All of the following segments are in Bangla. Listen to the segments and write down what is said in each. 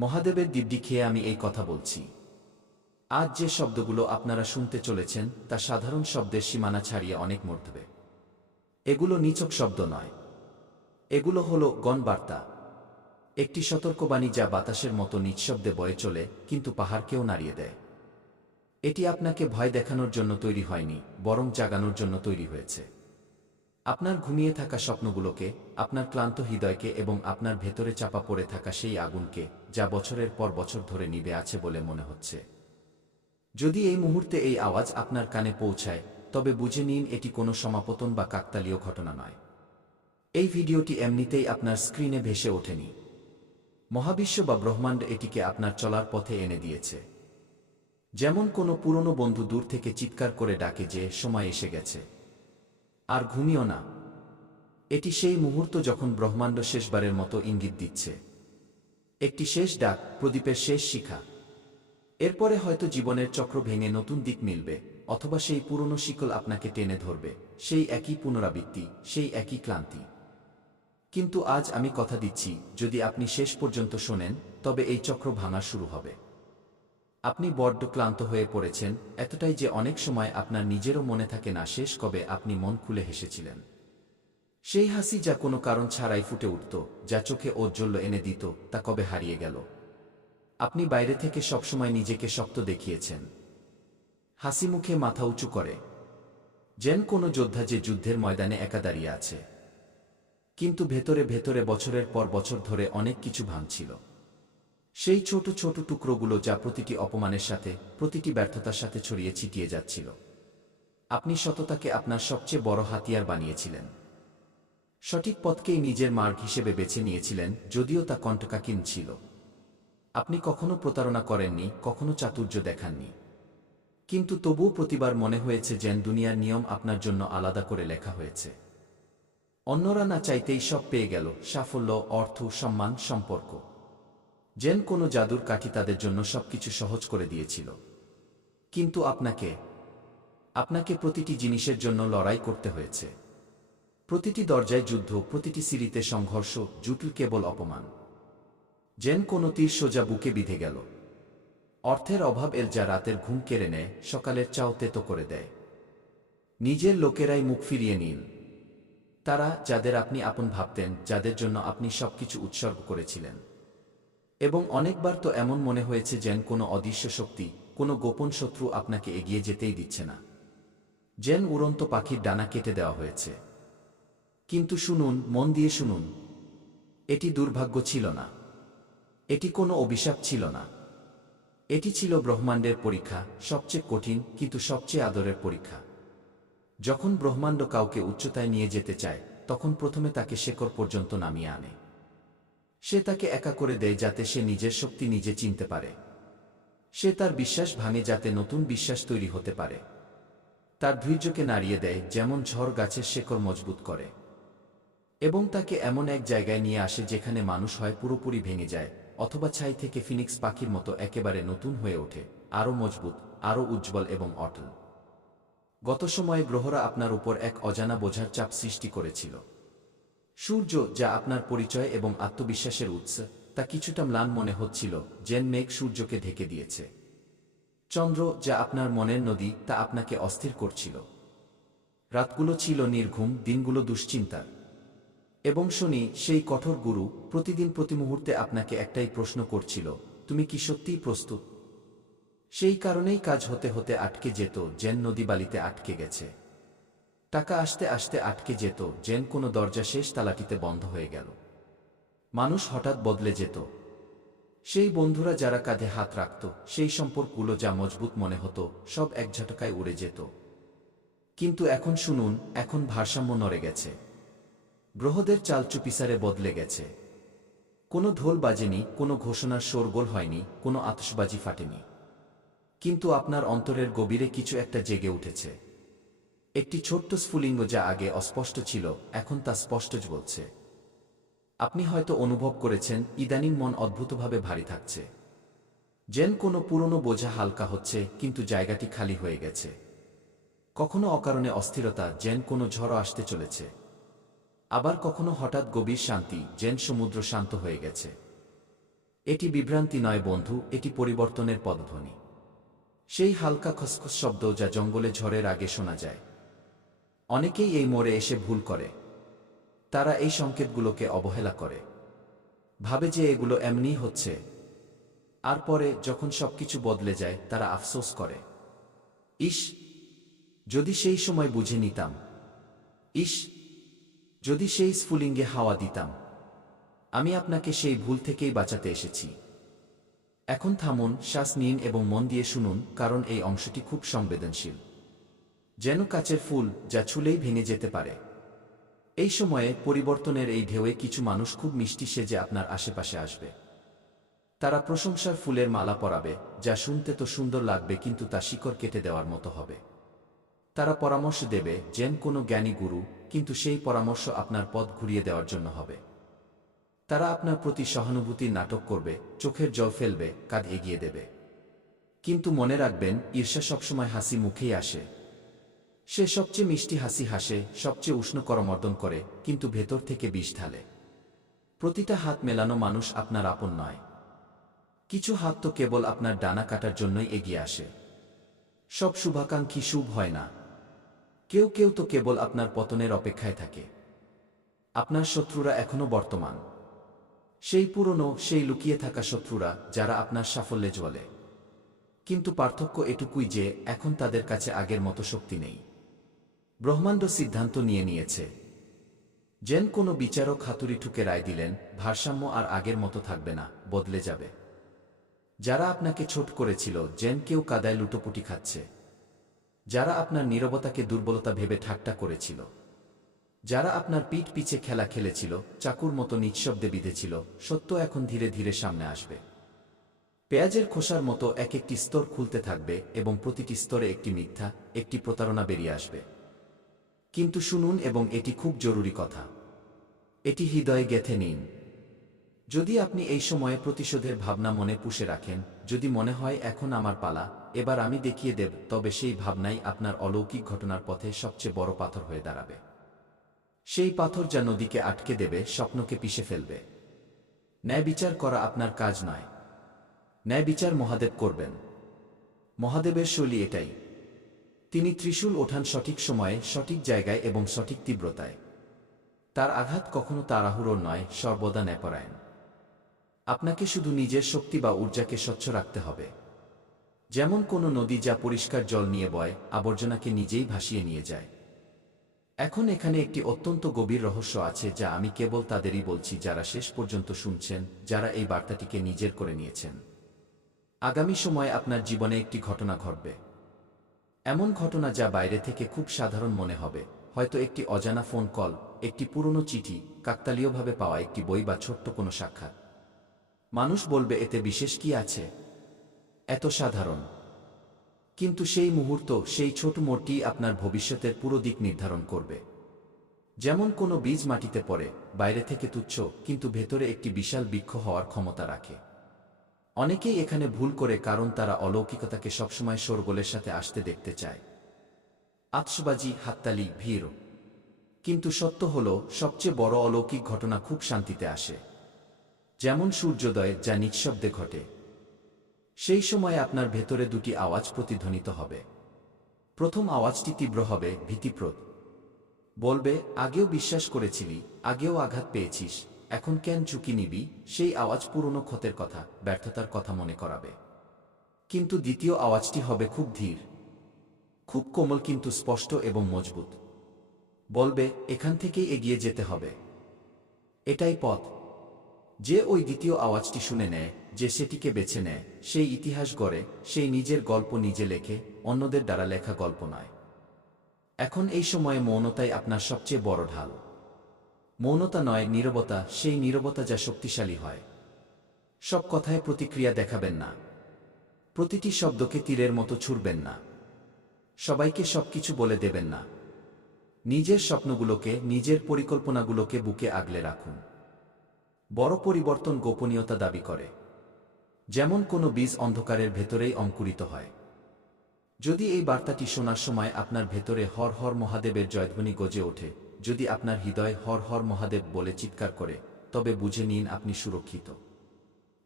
মহাদেবের দিব্যি খেয়ে আমি এই কথা বলছি। আজ যে শব্দগুলো আপনারা শুনতে চলেছেন তা সাধারণ শব্দের সীমানা ছাড়িয়ে অনেক মর্ধবে। এগুলো নিছক শব্দ নয়, এগুলো হলো গণবার্তা, একটি সতর্কবাণী যা বাতাসের মতো নিঃশব্দে বয়ে চলে কিন্তু পাহাড়কেও নাড়িয়ে দেয়। এটি আপনাকে ভয় দেখানোর জন্য তৈরি হয়নি, বরং জাগানোর জন্য তৈরি হয়েছে। আপনার ঘুমিয়ে থাকা স্বপ্নগুলোকে, আপনার ক্লান্ত হৃদয়কে এবং আপনার ভেতরে চাপা পড়ে থাকা সেই আগুনকে, যা বছরের পর বছর ধরে নিভে আছে বলে মনে হচ্ছে। যদি এই মুহূর্তে এই আওয়াজ আপনার কানে পৌঁছায়, তবে বুঝে নিন এটি কোনো সমাপতন বা কাকতালীয় ঘটনা নয়। এই ভিডিওটি এমনিতেই আপনার স্ক্রিনে ভেসে ওঠেনি। মহাবিশ্ব বা ব্রহ্মাণ্ড এটিকে আপনার চলার পথে এনে দিয়েছে। যেমন কোনো পুরনো বন্ধু দূর থেকে চিৎকার করে ডাকে যে সময় এসে গেছে, আর ঘুমিও না। এটি সেই মুহূর্ত যখন ব্রহ্মাণ্ড শেষবারের মতো ইঙ্গিত দিচ্ছে। একটি শেষ ডাক, প্রদীপের শেষ শিখা। এরপরে হয়তো জীবনের চক্র ভেঙে নতুন দিক মিলবে, অথবা সেই পুরনো শিকল আপনাকে টেনে ধরবে, সেই একই পুনরাবৃত্তি, সেই একই ক্লান্তি। কিন্তু আজ আমি কথা দিচ্ছি, যদি আপনি শেষ পর্যন্ত শোনেন, তবে এই চক্র ভাঙা শুরু হবে। আপনি বড্ড ক্লান্ত হয়ে পড়েছেন, এতটাই যে অনেক সময় আপনার নিজেরও মনে থাকে না শেষ কবে আপনি মন খুলে হেসেছিলেন। সেই হাসি যা কোনো কারণ ছাড়াই ফুটে উঠত, যা চোখে ঔজ্জ্বল্য এনে দিত, তা কবে হারিয়ে গেল। আপনি বাইরে থেকে সবসময় নিজেকে শক্ত দেখিয়েছেন, হাসি মুখে মাথা উঁচু করে, যেন কোনো যোদ্ধা যে যুদ্ধের ময়দানে একা দাঁড়িয়ে আছে। কিন্তু ভেতরে ভেতরে বছরের পর বছর ধরে অনেক কিছু ভাঙছিল। সেই ছোট ছোট টুকরোগুলো যা প্রতিটি অপমানের সাথে, প্রতিটি ব্যর্থতার সাথে ছড়িয়ে ছিটিয়ে যাচ্ছিল। আপনি সততাকে আপনার সবচেয়ে বড় হাতিয়ার বানিয়েছিলেন। সঠিক পথকেই নিজের মার্গ হিসেবে বেছে নিয়েছিলেন, যদিও তা কণ্টকাকীন ছিল। আপনি কখনো প্রতারণা করেননি, কখনো চাতুর্য দেখাননি। কিন্তু তবুও প্রতিবার মনে হয়েছে যেন দুনিয়ার নিয়ম আপনার জন্য আলাদা করে লেখা হয়েছে। অন্যরা না চাইতেই সব পেয়ে গেল, সাফল্য, অর্থ, সম্মান, সম্পর্ক। যেন কোনো জাদুর কাঠি তাদের জন্য সবকিছু সহজ করে দিয়েছিল। কিন্তু আপনাকে প্রতিটি জিনিসের জন্য লড়াই করতে হয়েছে। প্রতিটি দরজায় যুদ্ধ, প্রতিটি সিঁড়িতে সংঘর্ষ, জুটল কেবল অপমান। যেন কোনো তীর সোজা বুকে বিঁধে গেল। অর্থের অভাব এর যা রাতের ঘুম কেড়ে নেয়, সকালের চাও তেতো করে দেয়। নিজের লোকেরাই মুখ ফিরিয়ে নিন। তারা, যাদের আপনি আপন ভাবতেন, যাদের জন্য আপনি সবকিছু উৎসর্গ করেছিলেন। এবং অনেকবার তো এমন মনে হয়েছে যেন কোনো অদৃশ্য শক্তি, কোনো গোপন শত্রু আপনাকে এগিয়ে যেতেই দিচ্ছে না। যেন উড়ন্ত পাখির ডানা কেটে দেওয়া হয়েছে। কিন্তু শুনুন, মন দিয়ে শুনুন, এটি দুর্ভাগ্য ছিল না। এটি কোনো অভিশাপ ছিল না। এটি ছিল ব্রহ্মাণ্ডের পরীক্ষা, সবচেয়ে কঠিন কিন্তু সবচেয়ে আদরের পরীক্ষা। যখন ব্রহ্মাণ্ড কাউকে উচ্চতায় নিয়ে যেতে চায়, তখন প্রথমে তাকে শেকড় পর্যন্ত নামিয়ে আনে। সে তাকে একা করে দেয় যাতে সে নিজের শক্তি নিজে চিনতে পারে। সে তার বিশ্বাস ভাঙে যাতে নতুন বিশ্বাস তৈরি হতে পারে। তার ধৈর্যকে নাড়িয়ে দেয় যেমন ঝড় গাছের শেকড় মজবুত করে। এবং তাকে এমন এক জায়গায় নিয়ে আসে যেখানে মানুষ হয় পুরোপুরি ভেঙে যায়, অথবা ছাই থেকে ফিনিক্স পাখির মতো একেবারে নতুন হয়ে ওঠে, আরও মজবুত, আরও উজ্জ্বল এবং অটল। গত সময়ে গ্রহরা আপনার উপর এক অজানা বোঝার চাপ সৃষ্টি করেছিল। সূর্য, যা আপনার পরিচয় এবং আত্মবিশ্বাসের উৎস, তা কিছুটা ম্লান মনে হচ্ছিল, যেন মেঘ সূর্যকে ঢেকে দিয়েছে। চন্দ্র, যা আপনার মনের নদী, তা আপনাকে অস্থির করছিল। রাতগুলো ছিল নির্ঘুম, দিনগুলো দুশ্চিন্তার। এবং শনি, সেই কঠোর গুরু, প্রতিদিন প্রতি মুহূর্তে আপনাকে একটাই প্রশ্ন করছিল, তুমি কি সত্যিই প্রস্তুত? সেই কারণেই কাজ হতে হতে আটকে যেত, যেন নদী বালিতে আটকে গেছে। টাকা আসতে আসতে আটকে যেত, যেন কোনো দরজা শেষ তালাটিতে বন্ধ হয়ে গেল। মানুষ হঠাৎ বদলে যেত। সেই বন্ধুরা যারা কাঁধে হাত রাখত, সেই সম্পর্কগুলো যা মজবুত মনে হতো, সব এক ঝটকায় উড়ে যেত। কিন্তু এখন শুনুন, এখন ভারসাম্য নড়ে গেছে। গ্রহদের চাল চুপিসারে বদলে গেছে। কোনো ঢোল বাজেনি, কোনো ঘোষণার শোরগোল হয়নি, কোনো আতশবাজি ফাটেনি। কিন্তু আপনার অন্তরের গভীরে কিছু একটা জেগে উঠেছে। একটি ছোট্ট স্ফুলিঙ্গ যা আগে অস্পষ্ট ছিল, এখন তা স্পষ্ট বলছে। আপনি হয়তো অনুভব করেছেন, ইদানিং মন অদ্ভুতভাবে ভারী থাকছে। যেন কোনো পুরনো বোঝা হালকা হচ্ছে, কিন্তু জায়গাটি খালি হয়ে গেছে। কখনো অকারণে অস্থিরতা, যেন কোনো ঝড় আসতে চলেছে। আবার কখনো হঠাৎ গভীর শান্তি, যেন সমুদ্র শান্ত হয়ে গেছে। এটি বিভ্রান্তি নয় বন্ধু, এটি পরিবর্তনের পদধ্বনি। সেই হালকা খসখস শব্দ যা জঙ্গলে ঝড়ের আগে শোনা যায়। অনেকেই এই মোড়ে এসে ভুল করে। তারা এই সংকেতগুলোকে অবহেলা করে, ভাবে যে এগুলো এমনিই হচ্ছে। আর পরে যখন সবকিছু বদলে যায় তারা আফসোস করে, ইস, যদি সেই সময় বুঝে নিতাম। ইস, যদি সেই স্ফুলিঙ্গে হাওয়া দিতাম। আমি আপনাকে সেই ভুল থেকেই বাঁচাতে এসেছি। এখন থামুন, শ্বাস নিন এবং মন দিয়ে শুনুন, কারণ এই অংশটি খুব সংবেদনশীল। যেন কাচের ফুল যা ছুলেই ভেঙে যেতে পারে। এই সময়ে পরিবর্তনের এই ঢেউয়ে কিছু মানুষ খুব মিষ্টি সেজে আপনার আশেপাশে আসবে। তারা প্রশংসার ফুলের মালা পরাবে, যা শুনতে তো সুন্দর লাগবে কিন্তু তা শিকড় কেটে দেওয়ার মতো হবে। তারা পরামর্শ দেবে যেন কোনো জ্ঞানী গুরু, কিন্তু সেই পরামর্শ আপনার পথ ঘুরিয়ে দেওয়ার জন্য হবে। তারা আপনার প্রতি সহানুভূতির নাটক করবে, চোখের জল ফেলবে, কাঁধ এগিয়ে দেবে। কিন্তু মনে রাখবেন, ঈর্ষা সবসময় হাসি মুখেই আসে। সে সবচেয়ে মিষ্টি হাসি হাসে, সবচেয়ে উষ্ণ করমর্দন করে, কিন্তু ভেতর থেকে বিষ ঢালে। প্রতিটা হাত মেলানো মানুষ আপনার আপন নয়। কিছু হাত তো কেবল আপনার ডানা কাটার জন্যই এগিয়ে আসে। সব শুভাকাঙ্ক্ষী শুভ হয় না। কেউ কেউ তো কেবল আপনার পতনের অপেক্ষায় থাকে। আপনার শত্রুরা এখনো বর্তমান। সেই পুরনো, সেই লুকিয়ে থাকা শত্রুরা, যারা আপনার সাফল্যে জ্বলে। কিন্তু পার্থক্য এটুকুই যে এখন তাদের কাছে আগের মতো শক্তি নেই। ব্রহ্মাণ্ড সিদ্ধান্ত নিয়েছে। যেন কোনো বিচারক হাতুড়ি ঠুকে রায় দিলেন, ভারসাম্য আর আগের মতো থাকবে না, বদলে যাবে। যারা আপনাকে ছোট করেছিল, যেন কেউ কাদায় লুটোপুটি খাচ্ছে। যারা আপনার নীরবতাকে দুর্বলতা ভেবে ঠাট্টা করেছিল। যারা আপনার পিঠ পিছে খেলা খেলেছিল, চাকুর মতো নিঃশব্দে বিঁধেছিল, সত্য এখন ধীরে ধীরে সামনে আসবে। পেঁয়াজের খোসার মতো এক একটি স্তর খুলতে থাকবে এবং প্রতিটি স্তরে একটি মিথ্যা, একটি প্রতারণা বেরিয়ে আসবে। কিন্তু শুনুন, এবং এটি খুব জরুরি কথা, এটি হৃদয়ে গেঁথে নিন। যদি আপনি এই সময়ে প্রতিশোধের ভাবনা মনে পুষে রাখেন, যদি মনে হয় এখন আমার পালা, এবার আমি দেখিয়ে দেব, তবে সেই ভাবনাই আপনার অলৌকিক ঘটনার পথে সবচেয়ে বড় পাথর হয়ে দাঁড়াবে। সেই পাথর যা নদীকে আটকে দেবে, স্বপ্নকে পিষে ফেলবে। ন্যায় বিচার করা আপনার কাজ নয়। ন্যায় বিচার মহাদেব করবেন। মহাদেবের শৈলী এটাই। তিনি ত্রিশূল ওঠান সঠিক সময়ে, সঠিক জায়গায় এবং সঠিক তীব্রতায়। তার আঘাত কখনো তাড়াহুড়োর নয়, সর্বদা ন্যায়পরায়ণ। আপনাকে শুধু নিজের শক্তি বা ঊর্জাকে স্বচ্ছ রাখতে হবে। যেমন কোনো নদী যা পরিষ্কার জল নিয়ে বয়, আবর্জনাকে নিজেই ভাসিয়ে নিয়ে যায়। এখন এখানে একটি অত্যন্ত গভীর রহস্য আছে, যা আমি কেবল তাদেরই বলছি যারা শেষ পর্যন্ত শুনছেন, যারা এই বার্তাটিকে নিজের করে নিয়েছেন। আগামী সময়ে আপনার জীবনে একটি ঘটনা ঘটবে। এমন ঘটনা যা বাইরে থেকে খুব সাধারণ মনে হবে, হয়তো একটি অজানা ফোন কল, একটি পুরনো চিঠি, কাকতালীয়ভাবে পাওয়া একটি বই বা ছোট্ট কোনো সাক্ষাৎ। মানুষ বলবে, এতে বিশেষ কি আছে? এত সাধারণ। কিন্তু সেই মুহূর্ত, সেই ছোট মোড়টি আপনার ভবিষ্যতের পুরো দিক নির্ধারণ করবে। যেমন কোনো বীজ মাটিতে পড়ে, বাইরে থেকে তুচ্ছ, কিন্তু ভেতরে একটি বিশাল বৃক্ষ হওয়ার ক্ষমতা রাখে। অনেকেই এখানে ভুল করে, কারণ তারা অলৌকিকতাকে সবসময় শোরগোলের সাথে আসতে দেখতে চায়। আতশবাজি, হাততালি, ভিড়। কিন্তু সত্য হলো, সবচেয়ে বড় অলৌকিক ঘটনা খুব শান্তিতে আসে। যেমন সূর্যোদয়, যা নিঃশব্দে ঘটে। সেই সময় আপনার ভেতরে দুটি আওয়াজ প্রতিধ্বনিত হবে। প্রথম আওয়াজটি তীব্র হবে, ভীতিপ্রদ। বলবে, আগেও বিশ্বাস করেছিলি, আগেও আঘাত পেয়েছিস, এখন কেন ঝুঁকি নিবি? সেই আওয়াজ পুরনো ক্ষতের কথা, ব্যর্থতার কথা মনে করাবে। কিন্তু দ্বিতীয় আওয়াজটি হবে খুব ধীর, খুব কোমল, কিন্তু স্পষ্ট এবং মজবুত। বলবে, এখান থেকেই এগিয়ে যেতে হবে। এটাই পথ। যে ওই দ্বিতীয় আওয়াজটি শুনে নেয়, যে সেটিকে বেছে নেয়, সেই ইতিহাস গড়ে, সেই নিজের গল্প নিজে লেখে, অন্যদের দ্বারা লেখা গল্প নয়। এখন এই সময়ে মৌনতাই আপনার সবচেয়ে বড় ঢাল। মৌনতা নয়, নীরবতা, সেই নীরবতা যা শক্তিশালী হয়। সব কথায় প্রতিক্রিয়া দেখাবেন না। প্রতিটি শব্দকে তীরের মতো ছুঁড়বেন না। সবাইকে সবকিছু বলে দেবেন না। নিজের স্বপ্নগুলোকে, নিজের পরিকল্পনাগুলোকে বুকে আগলে রাখুন। বড় পরিবর্তন গোপনীয়তা দাবি করে। যেমন কোনো বীজ অন্ধকারের ভেতরেই অঙ্কুরিত হয়। যদি এই বার্তাটি শোনার সময় আপনার ভেতরে হর হর মহাদেবের জয়ধ্বনি গজে ওঠে, যদি আপনার হৃদয় হর হর মহাদেব বলে চিৎকার করে, তবে বুঝে নিন আপনি সুরক্ষিত।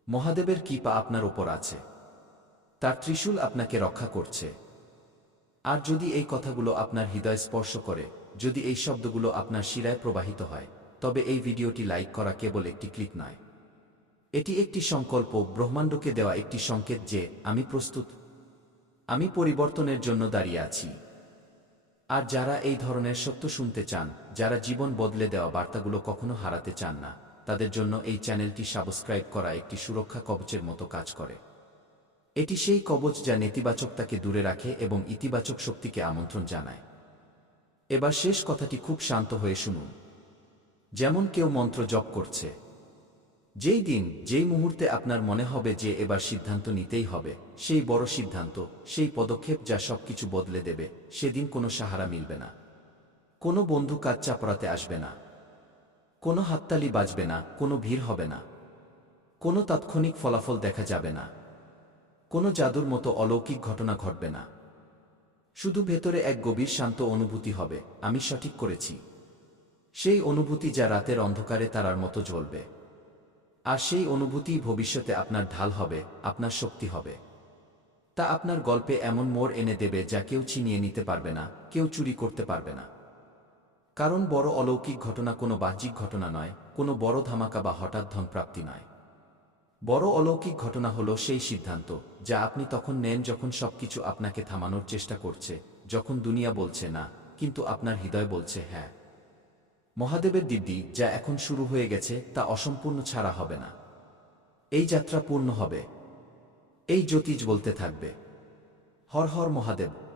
মহাদেবের কৃপা আপনার ওপর আছে। তার ত্রিশূল আপনাকে রক্ষা করছে। আর যদি এই কথাগুলো আপনার হৃদয় স্পর্শ করে, যদি এই শব্দগুলো আপনার শিরায় প্রবাহিত হয়, তবে এই ভিডিওটি লাইক করা কেবল একটি ক্লিক নয়। এটি একটি সংকল্প, ব্রহ্মাণ্ডকে দেওয়া একটি সংকেত যে আমি প্রস্তুত, আমি পরিবর্তনের জন্য দাঁড়িয়ে আছি। আর যারা এই ধরনের সত্য শুনতে চান, যারা জীবন বদলে দেওয়া বার্তাগুলো কখনো হারাতে চান না, তাদের জন্য এই চ্যানেলটি সাবস্ক্রাইব করা একটি সুরক্ষা কবচের মতো কাজ করে। এটি সেই কবচ যা নেতিবাচকতাকে দূরে রাখে এবং ইতিবাচক শক্তিকে আমন্ত্রণ জানায়। এবার শেষ কথাটি খুব শান্ত হয়ে শুনুন। যেমন কেউ মন্ত্র জপ করছে। যেই দিন, যেই মুহূর্তে আপনার মনে হবে যে এবার সিদ্ধান্ত নিতেই হবে, সেই বড় সিদ্ধান্ত, সেই পদক্ষেপ যা সবকিছু বদলে দেবে, সেদিন কোনো সাহারা মিলবে না। কোনো বন্ধু কাজ চাপড়াতে আসবে না। কোনো হাততালি বাজবে না, কোনো ভিড় হবে না। কোনো তাৎক্ষণিক ফলাফল দেখা যাবে না। কোনো জাদুর মতো অলৌকিক ঘটনা ঘটবে না। শুধু ভেতরে এক গভীর শান্ত অনুভূতি হবে, আমি সঠিক করেছি। সেই অনুভূতি যা রাতের অন্ধকারে তারার মতো জ্বলবে। আর সেই অনুভূতিই ভবিষ্যতে আপনার ঢাল হবে, আপনার শক্তি হবে। তা আপনার গল্পে এমন মোড় এনে দেবে যা কেউ ছিনিয়ে নিতে পারবে না, কেউ চুরি করতে পারবে না। কারণ বড় অলৌকিক ঘটনা কোনো বাহ্যিক ঘটনা নয়, কোনো বড় ধামাকা বা হঠাৎ ধনপ্রাপ্তি নয়। বড় অলৌকিক ঘটনা হলো সেই সিদ্ধান্ত যা আপনি তখন নেন যখন সবকিছু আপনাকে থামানোর চেষ্টা করছে, যখন দুনিয়া বলছে না, কিন্তু আপনার হৃদয় বলছে হ্যাঁ। মহাদেবের দিব্যি যা এখন শুরু হয়ে গেছে তা অসম্পূর্ণ ছাড়া হবে না। এই যাত্রা পূর্ণ হবে। এই জ্যোতিষ বলতে থাকবে, হর হর মহাদেব।